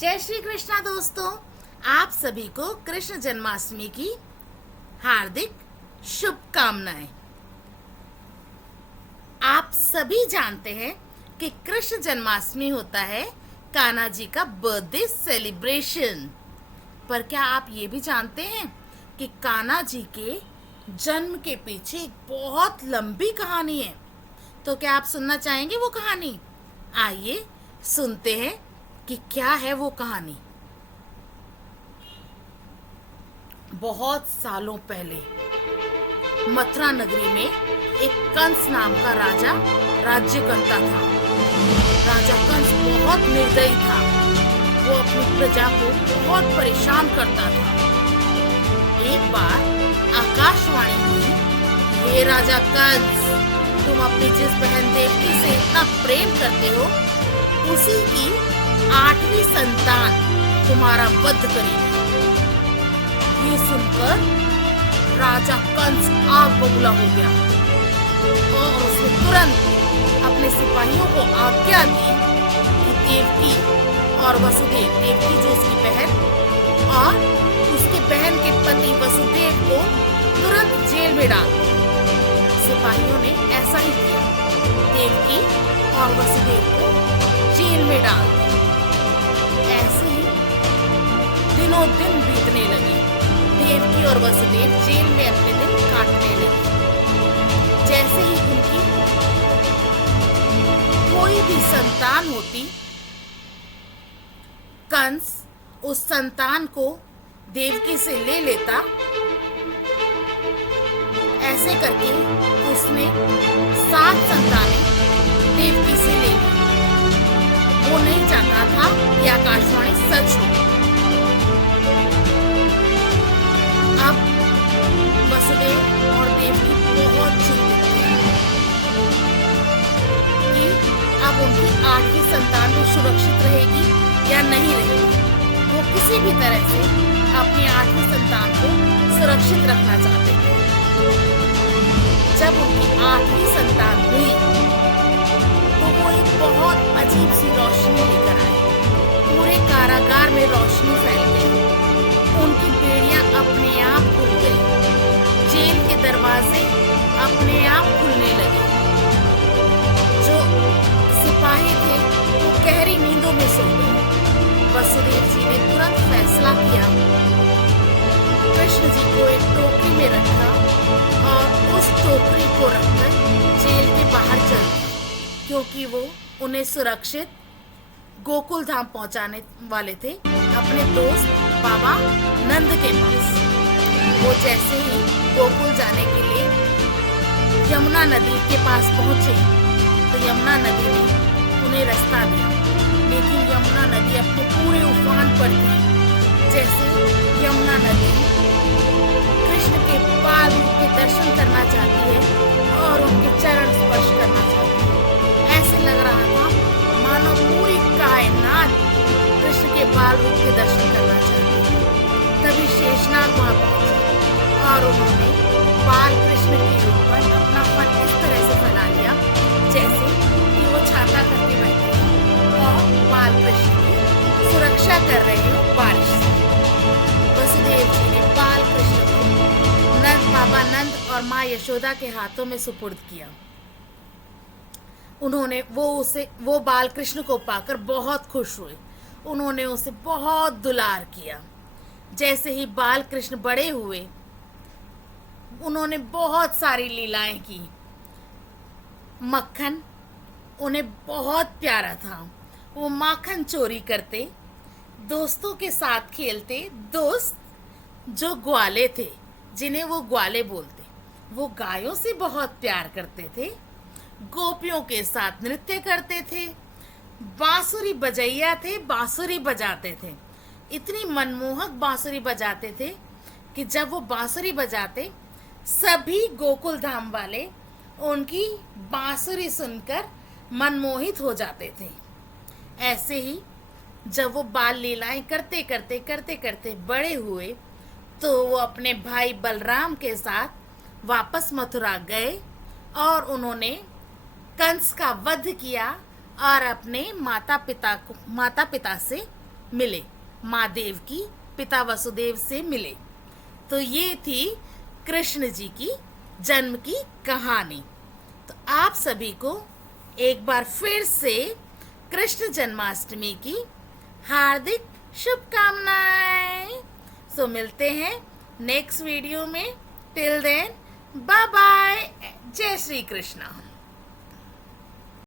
जय श्री कृष्णा दोस्तों, आप सभी को कृष्ण जन्माष्टमी की हार्दिक शुभकामनाएं। आप सभी जानते हैं कि कृष्ण जन्माष्टमी होता है कान्हा जी का बर्थडे सेलिब्रेशन। पर क्या आप ये भी जानते हैं कि कान्हा जी के जन्म के पीछे एक बहुत लंबी कहानी है? तो क्या आप सुनना चाहेंगे वो कहानी? आइए सुनते हैं कि क्या है वो कहानी। बहुत सालों पहले मथुरा नगरी में एक कंस नाम का राजा राज्य करता था। राजा कंस बहुत निर्दयी था। वो अपनी प्रजा को बहुत परेशान करता था। एक बार आकाशवाणी हुई, हे राजा कंस, तुम अपनी जिस बहन देवकी से इतना प्रेम करते हो उसी की 8वीं संतान तुम्हारा वध करेगी। ये सुनकर राजा कंस आग बबूला हो गया और उसने तुरंत अपने सिपाहियों को आज्ञा दी कि देवकी और वसुदेव, देवकी जो उसकी बहन और उसके बहन के पति वसुदेव को तुरंत जेल में डाल दो। सिपाहियों ने ऐसा ही किया, देवकी और वसुदेव को जेल में डाल दिया। ऐसे ही दिनों दिन बीतने लगे। देवकी और वसुदेव जेल में अपने दिन काटने लगे। जैसे ही उनकी कोई भी संतान होती, कंस उस संतान को देवकी से ले लेता। ऐसे करके उसने 7 संतानें देवकी से ले ली। वो नहीं चाहता था कि आकाशवाणी सच हो। अब वसुदेव और देवकी बहुत चिंतित थे कि अब उनकी 8वीं संतान भी सुरक्षित रहेगी या नहीं रहेगी। वो किसी भी तरह से अपनी 8वीं संतान को सुरक्षित रखना चाहते थे। जब उनकी 8वीं संतान हुई तो वो एक बहुत अजीब सी रोशनी लेकर आए। पूरे कारागार में रोशनी फैल गई। उनकी बेड़ियां अपने आप खुल गई। जेल के दरवाजे अपने आप खुलने लगे। जो सिपाही थे वो गहरी नींदों में सो गए। वसुदेव जी ने तुरंत फैसला किया, कृष्ण जी को एक टोकरी में रखा और उस टोकरी को रखकर जेल के बाहर चल दिए, क्योंकि वो उन्हें सुरक्षित गोकुल धाम पहुंचाने वाले थे, अपने दोस्त बाबा नंद के पास। वो जैसे ही गोकुल जाने के लिए यमुना नदी के पास पहुंचे तो यमुना नदी ने उन्हें रास्ता दिया, लेकिन यमुना नदी अपने पूरे उफान पर थी। जैसे यमुना नदी कृष्ण के बाल रूप के दर्शन करना चाहती है और उनके चरण स्पर्श करना चाहती है। ऐसे लग रहा था मानो पूरी कायनात कृष्ण के बाल रूप के दर्शन करना चाहती है। तभी शेषनाग वहां पहुंचे और उन्होंने बाल कृष्ण के ऊपर अपना फन इस तरह से फैला लिया जैसे कि वो छाता करके बैठे और बाल कृष्ण की सुरक्षा कर रहे हो बारिश से। वसुदेव जी ने बाल कृष्ण को बाबा नंद और माँ यशोदा के हाथों में सुपुर्द किया। उन्होंने वो बाल कृष्ण को पाकर बहुत खुश हुए। उन्होंने उसे बहुत दुलार किया। जैसे ही बाल कृष्ण बड़े हुए उन्होंने बहुत सारी लीलाएं की। मक्खन उन्हें बहुत प्यारा था। वो माखन चोरी करते, दोस्तों के साथ खेलते। दोस्त जो ग्वाले थे, जिन्हें वो ग्वाले बोलते, वो गायों से बहुत प्यार करते थे। गोपियों के साथ नृत्य करते थे। बांसुरी बजैया थे, बांसुरी बजाते थे। इतनी मनमोहक बांसुरी बजाते थे कि जब वो बांसुरी बजाते सभी गोकुल धाम वाले उनकी बांसुरी सुनकर मनमोहित हो जाते थे। ऐसे ही जब वो बाल लीलाएं करते करते बड़े हुए तो वो अपने भाई बलराम के साथ वापस मथुरा गए और उन्होंने कंस का वध किया और अपने माता पिता से मिले, माँ देवकी पिता वसुदेव से मिले। तो ये थी कृष्ण जी की जन्म की कहानी। तो आप सभी को एक बार फिर से कृष्ण जन्माष्टमी की हार्दिक शुभकामनाएं। सो मिलते हैं नेक्स्ट वीडियो में। टिल देन बाय बाय, जय श्री कृष्ण।